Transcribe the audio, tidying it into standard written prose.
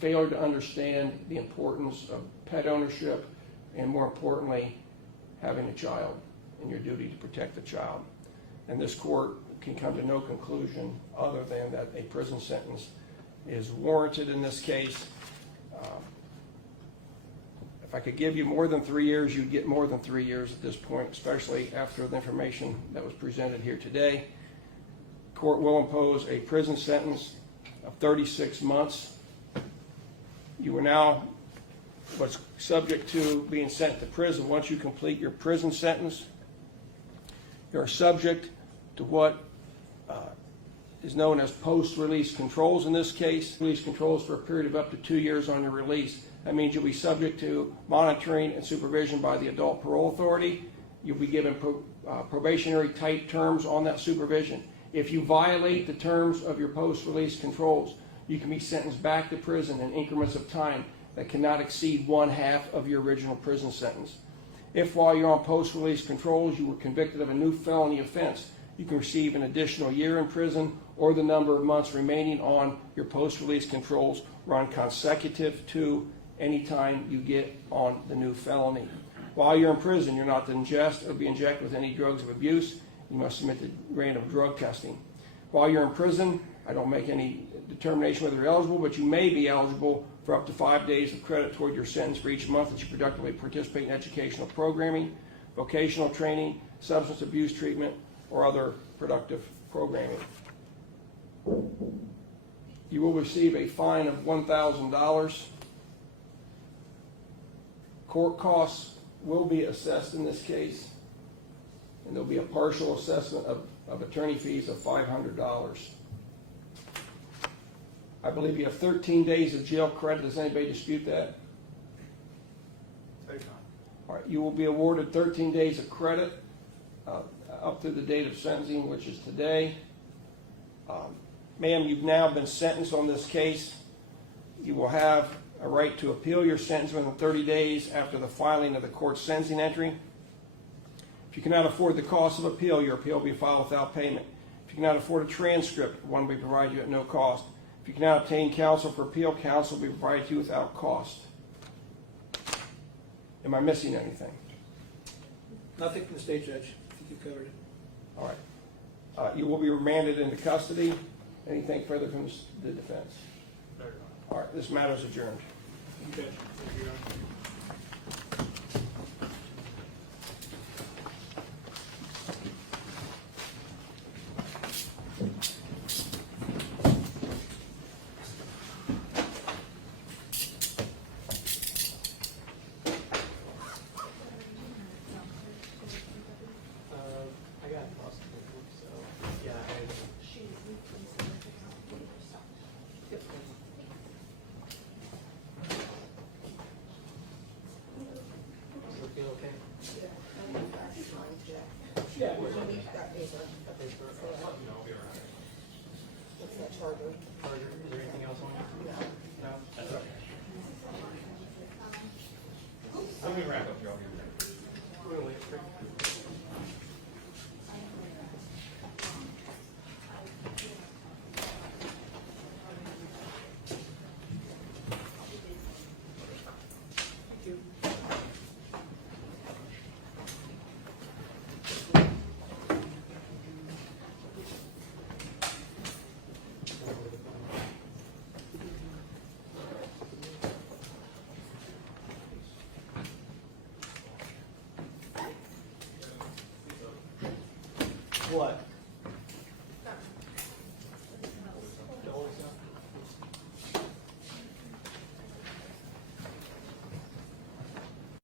failure to understand the importance of pet ownership and, more importantly, having a child and your duty to protect the child. And this court can come to no conclusion other than that a prison sentence is warranted in this case. If I could give you more than 3 years, you'd get more than 3 years at this point, especially after the information that was presented here today. Court will impose a prison sentence of 36 months. You are now what's subject to being sent to prison. Once you complete your prison sentence, you are subject to what is known as post-release controls in this case. Release controls for a period of up to 2 years on your release. That means you'll be subject to monitoring and supervision by the adult parole authority. You'll be given probationary type terms on that supervision. If you violate the terms of your post-release controls, you can be sentenced back to prison in increments of time that cannot exceed 1/2 of your original prison sentence. If while you're on post-release controls you were convicted of a new felony offense, you can receive an additional year in prison, or the number of months remaining on your post-release controls run consecutive to any time you get on the new felony. While you're in prison, you're not to ingest or be injected with any drugs of abuse. You must submit to random drug testing. While you're in prison, I don't make any determination whether you're eligible, but you may be eligible for up to 5 days of credit toward your sentence for each month that you productively participate in educational programming, vocational training, substance abuse treatment, or other productive programming. You will receive a fine of $1,000. Court costs will be assessed in this case, and there'll be a partial assessment of attorney fees of $500. I believe you have 13 days of jail credit. Does anybody dispute that? All right, you will be awarded 13 days of credit up to the date of sentencing, which is today. Ma'am, you've now been sentenced on this case. You will have a right to appeal your sentence within 30 days after the filing of the court's sentencing entry. If you cannot afford the cost of appeal, your appeal will be filed without payment. If you cannot afford a transcript, one will be provided you at no cost. If you cannot obtain counsel for appeal, counsel will be provided to you without cost. Am I missing anything? Nothing from the state judge. I think you covered it. All right. You will be remanded into custody. Anything further from the defense? All right. This matter is adjourned. Okay. I got possible, so yeah. Does it feel okay? Yeah. What's that charger? Carter, is there anything else on it? No? That's okay. Let me wrap up, y'all. Really? What?